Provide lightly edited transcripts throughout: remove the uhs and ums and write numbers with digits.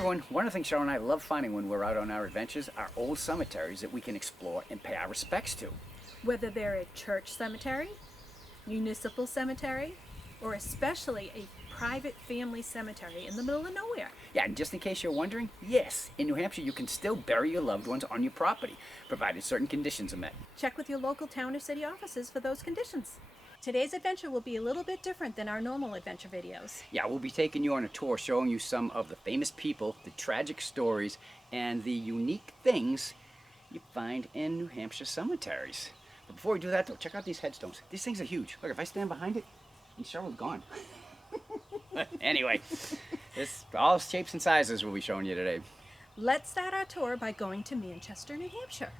everyone, one of the things Cheryl and I love finding when we're out on our adventures are old cemeteries that we can explore and pay our respects to. Whether they're a church cemetery, municipal cemetery, or especially a private family cemetery in the middle of nowhere. Yeah, and just in case you're wondering, yes, in New Hampshire you can still bury your loved ones on your property, provided certain conditions are met. Check with your local town or city offices for those conditions. Today's adventure will be a little bit different than our normal adventure videos. Yeah, we'll be taking you on a tour showing you some of the famous people, the tragic stories, and the unique things you find in New Hampshire cemeteries. But before we do that though, check out these headstones. These things are huge. Look, if I stand behind it, and Cheryl's gone. Anyway, this all shapes and sizes we'll be showing you today. Let's start our tour by going to Manchester, New Hampshire.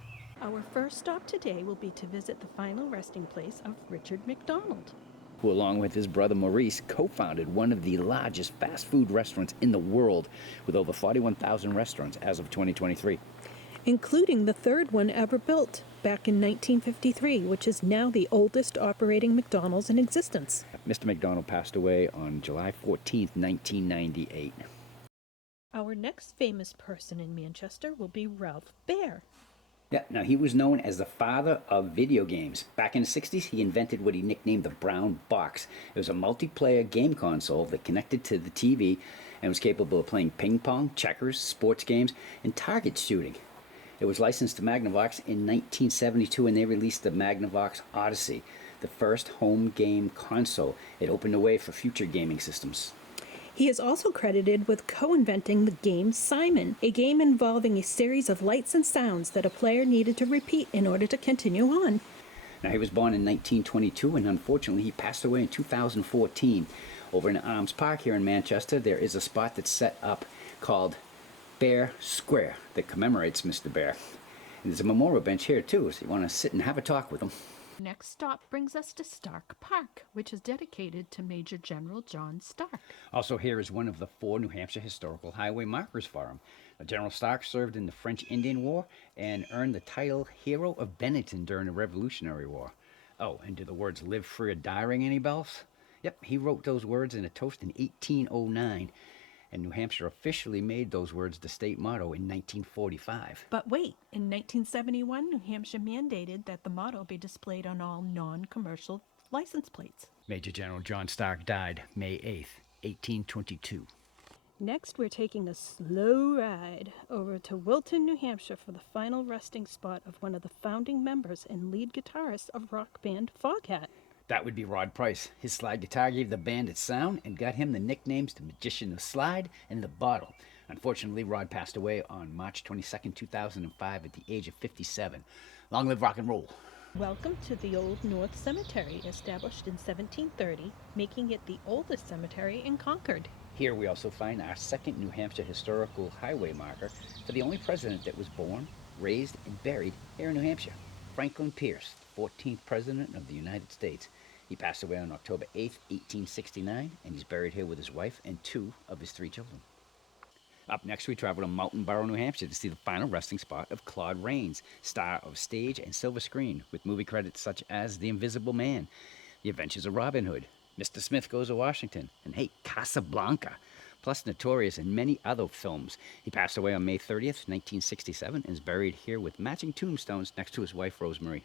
Our first stop today will be to visit the final resting place of Richard McDonald, Who, along with his brother Maurice, co-founded one of the largest fast food restaurants in the world, with over 41,000 restaurants as of 2023. including the third one ever built back in 1953, which is now the oldest operating McDonald's in existence. Mr. McDonald passed away on July 14th, 1998. Our next famous person in Manchester will be Ralph Baer. Yeah, now he was known as the father of video games. Back in the 60s, he invented what he nicknamed the Brown Box. It was a multiplayer game console that connected to the TV and was capable of playing ping pong, checkers, sports games, and target shooting. It was licensed to Magnavox in 1972, and they released the Magnavox Odyssey, the first home game console. It opened the way for future gaming systems. He is also credited with co-inventing the game Simon, a game involving a series of lights and sounds that a player needed to repeat in order to continue on. Now, he was born in 1922, and unfortunately he passed away in 2014. Over in Arms Park here in Manchester, there is a spot that's set up called Bear Square that commemorates Mr. Bear. And there's a memorial bench here too, so you want to sit and have a talk with him. Next stop brings us to Stark Park, which is dedicated to Major General John Stark. Also here is one of the 4 New Hampshire historical highway markers for him. General Stark served in the French Indian War and earned the title Hero of Bennington during the Revolutionary War. Oh, and do the words live free or die ring any bells? Yep, he wrote those words in a toast in 1809. And New Hampshire officially made those words the state motto in 1945. But wait, in 1971, New Hampshire mandated that the motto be displayed on all non-commercial license plates. Major General John Stark died May 8th, 1822. Next, we're taking a slow ride over to Wilton, New Hampshire for the final resting spot of one of the founding members and lead guitarist of rock band Foghat. That would be Rod Price. His slide guitar gave the band its sound and got him the nicknames the Magician of Slide and the Bottle. Unfortunately, Rod passed away on March 22nd, 2005 at the age of 57. Long live rock and roll. Welcome to the Old North Cemetery, established in 1730, making it the oldest cemetery in Concord. Here we also find our second New Hampshire historical highway marker for the only president that was born, raised, and buried here in New Hampshire, Franklin Pierce, the 14th President of the United States. He passed away on October 8th, 1869, and he's buried here with his wife and 2 of his 3 children. Up next, we travel to Mountain Borough, New Hampshire to see the final resting spot of Claude Rains, star of stage and silver screen, with movie credits such as The Invisible Man, The Adventures of Robin Hood, Mr. Smith Goes to Washington, and hey, Casablanca, plus Notorious and many other films. He passed away on May 30th, 1967, and is buried here with matching tombstones next to his wife, Rosemary.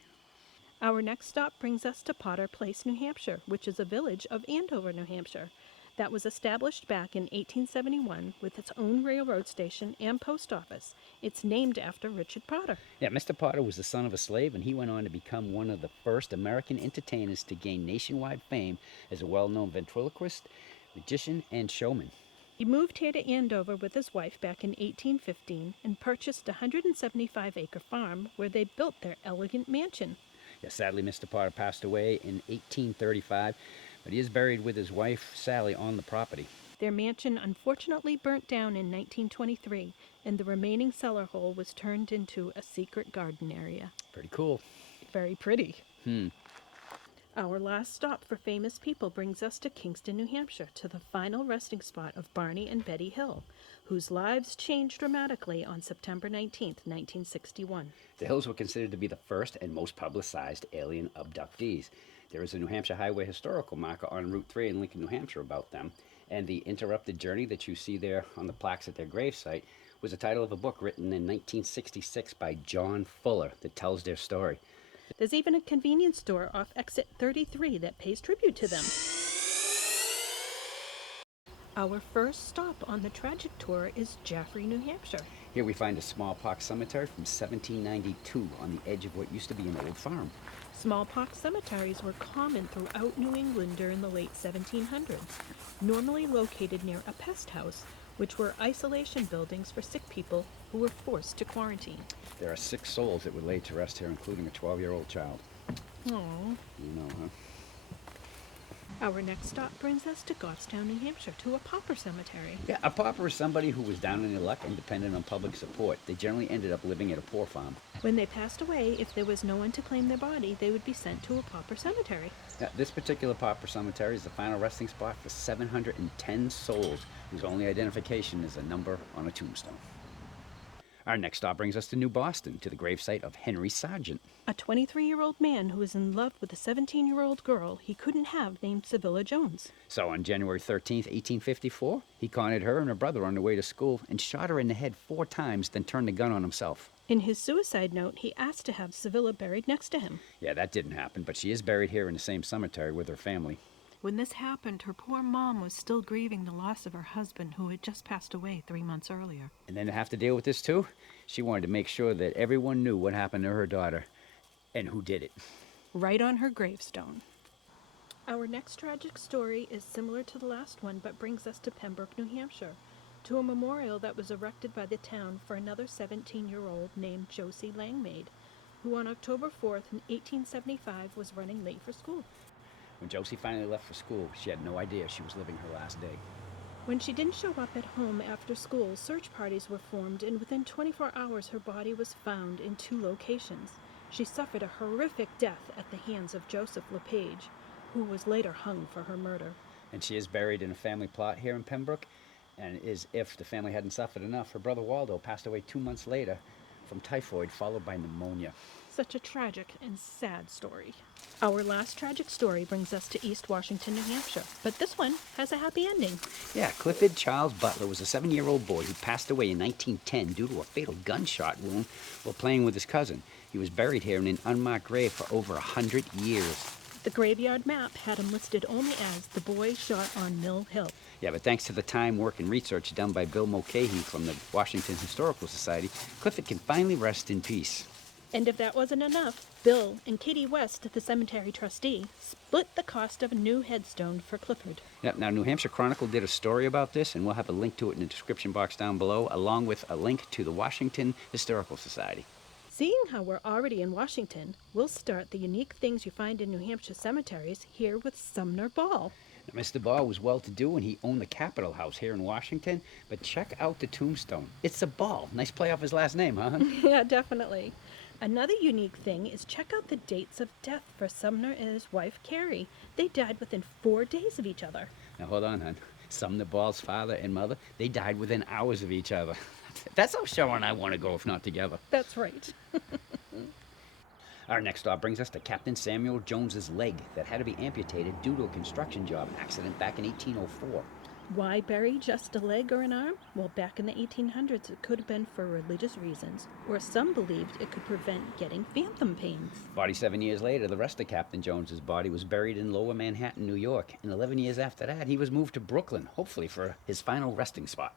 Our next stop brings us to Potter Place, New Hampshire, which is a village of Andover, New Hampshire, that was established back in 1871 with its own railroad station and post office. It's named after Richard Potter. Yeah, Mr. Potter was the son of a slave, and he went on to become one of the first American entertainers to gain nationwide fame as a well-known ventriloquist, magician, and showman. He moved here to Andover with his wife back in 1815 and purchased a 175-acre farm where they built their elegant mansion. Yeah, sadly, Mr. Potter passed away in 1835, but he is buried with his wife, Sally, on the property. Their mansion unfortunately burnt down in 1923, and the remaining cellar hole was turned into a secret garden area. Pretty cool. Very pretty. Our last stop for famous people brings us to Kingston, New Hampshire, to the final resting spot of Barney and Betty Hill, whose lives changed dramatically on September 19th, 1961. The Hills were considered to be the first and most publicized alien abductees. There is a New Hampshire Highway historical marker on Route 3 in Lincoln, New Hampshire about them. And The Interrupted Journey that you see there on the plaques at their gravesite was the title of a book written in 1966 by John Fuller that tells their story. There's even a convenience store off exit 33 that pays tribute to them. Our first stop on the tragic tour is Jaffrey, New Hampshire. Here we find a smallpox cemetery from 1792 on the edge of what used to be an old farm. Smallpox cemeteries were common throughout New England during the late 1700s, normally located near a pest house, which were isolation buildings for sick people who were forced to quarantine. There are 6 souls that were laid to rest here, including a 12-year-old child. Aww. You know, huh? Our next stop brings us to Goffstown, New Hampshire, to a pauper cemetery. Yeah, a pauper is somebody who was down on their luck and dependent on public support. They generally ended up living at a poor farm. When they passed away, if there was no one to claim their body, they would be sent to a pauper cemetery. Now, this particular pauper cemetery is the final resting spot for 710 souls whose only identification is a number on a tombstone. Our next stop brings us to New Boston, to the gravesite of Henry Sargent. A 23-year-old man who was in love with a 17-year-old girl he couldn't have named Sevilla Jones. So on January 13th, 1854, he cornered her and her brother on their way to school and shot her in the head 4 times, then turned the gun on himself. In his suicide note, he asked to have Sevilla buried next to him. Yeah, that didn't happen, but she is buried here in the same cemetery with her family. When this happened, her poor mom was still grieving the loss of her husband, who had just passed away 3 months earlier. And then to have to deal with this too, she wanted to make sure that everyone knew what happened to her daughter and who did it. Right on her gravestone. Our next tragic story is similar to the last one, but brings us to Pembroke, New Hampshire, to a memorial that was erected by the town for another 17-year-old named Josie Langmaid, who on October 4th, 1875, was running late for school. When Josie finally left for school, she had no idea she was living her last day. When she didn't show up at home after school, search parties were formed, and within 24 hours her body was found in 2 locations. She suffered a horrific death at the hands of Joseph LePage, who was later hung for her murder. And she is buried in a family plot here in Pembroke, and as if the family hadn't suffered enough, her brother Waldo passed away 2 months later from typhoid, followed by pneumonia. Such a tragic and sad story. Our last tragic story brings us to East Washington, New Hampshire, but this one has a happy ending. Yeah, Clifford Charles Butler was a 7-year-old boy who passed away in 1910 due to a fatal gunshot wound while playing with his cousin. He was buried here in an unmarked grave for over 100 years. The graveyard map had him listed only as the boy shot on Mill Hill. Yeah, but thanks to the time, work, and research done by Bill Mulcahy from the Washington Historical Society, Clifford can finally rest in peace. And if that wasn't enough, Bill and Katie West, the cemetery trustee, split the cost of a new headstone for Clifford. Yep, now New Hampshire Chronicle did a story about this, and we'll have a link to it in the description box down below, along with a link to the Washington Historical Society. Seeing how we're already in Washington, we'll start the unique things you find in New Hampshire cemeteries here with Sumner Ball. Now, Mr. Ball was well-to-do and he owned the Capitol House here in Washington, but check out the tombstone. It's a Ball. Nice play off his last name, huh? Yeah, definitely. Another unique thing is check out the dates of death for Sumner and his wife, Carrie. They died within 4 days of each other. Now, hold on, hon. Sumner Ball's father and mother, they died within hours of each other. That's how Cheryl and I want to go, if not together. That's right. Our next stop brings us to Captain Samuel Jones's leg that had to be amputated due to a construction job accident back in 1804. Why bury just a leg or an arm? Well, back in the 1800s, it could have been for religious reasons, or some believed it could prevent getting phantom pains. 47 years later, the rest of Captain Jones's body was buried in Lower Manhattan, New York, and 11 years after that, he was moved to Brooklyn, hopefully for his final resting spot.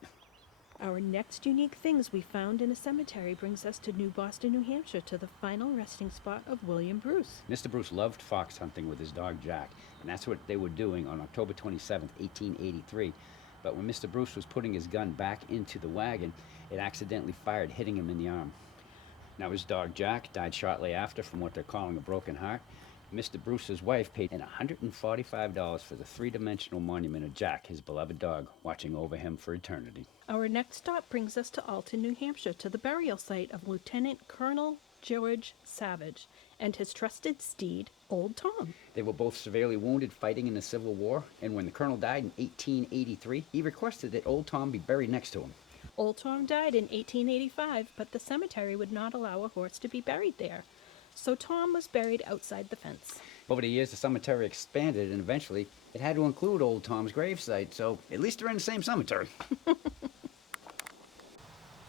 Our next unique things we found in a cemetery brings us to New Boston, New Hampshire, to the final resting spot of William Bruce. Mr. Bruce loved fox hunting with his dog Jack, and that's what they were doing on October 27, 1883. But when Mr. Bruce was putting his gun back into the wagon, it accidentally fired, hitting him in the arm. Now his dog Jack died shortly after from what they're calling a broken heart. Mr. Bruce's wife paid $145 for the 3-dimensional monument of Jack, his beloved dog, watching over him for eternity. Our next stop brings us to Alton, New Hampshire, to the burial site of Lieutenant Colonel George Savage and his trusted steed, Old Tom. They were both severely wounded fighting in the Civil War, and when the colonel died in 1883, he requested that Old Tom be buried next to him. Old Tom died in 1885, but the cemetery would not allow a horse to be buried there. So Tom was buried outside the fence. Over the years, the cemetery expanded, and eventually it had to include Old Tom's gravesite, so at least they're in the same cemetery.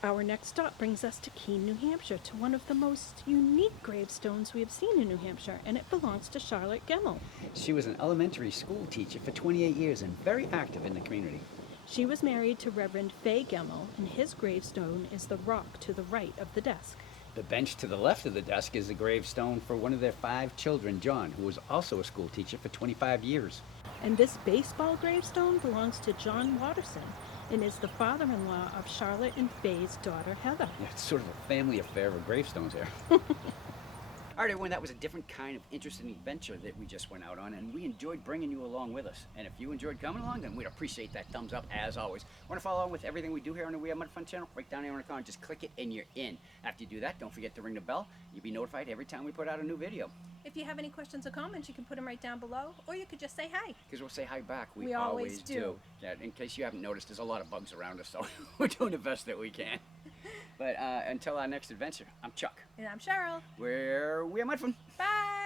Our next stop brings us to Keene, New Hampshire, to one of the most unique gravestones we have seen in New Hampshire, and it belongs to Charlotte Gemmell. She was an elementary school teacher for 28 years and very active in the community. She was married to Reverend Fay Gemmell, and his gravestone is the rock to the right of the desk. The bench to the left of the desk is the gravestone for one of their 5 children, John, who was also a school teacher for 25 years. And this baseball gravestone belongs to John Watterson and is the father-in-law of Charlotte and Fay's daughter, Heather. Yeah, it's sort of a family affair of gravestones here. All right, everyone, that was a different kind of interesting adventure that we just went out on, and we enjoyed bringing you along with us. And if you enjoyed coming along, then we'd appreciate that thumbs up, as always. Want to follow along with everything we do here on the We Have Mud Fun channel? Right down here in the corner, just click it and you're in. After you do that, don't forget to ring the bell. You'll be notified every time we put out a new video. If you have any questions or comments, you can put them right down below, or you could just say hi. Because we'll say hi back. We always do. Yeah, in case you haven't noticed, there's a lot of bugs around us, so we're doing the best that we can. But until our next adventure, I'm Chuck. And I'm Cheryl. We Have Mud Fun. Bye.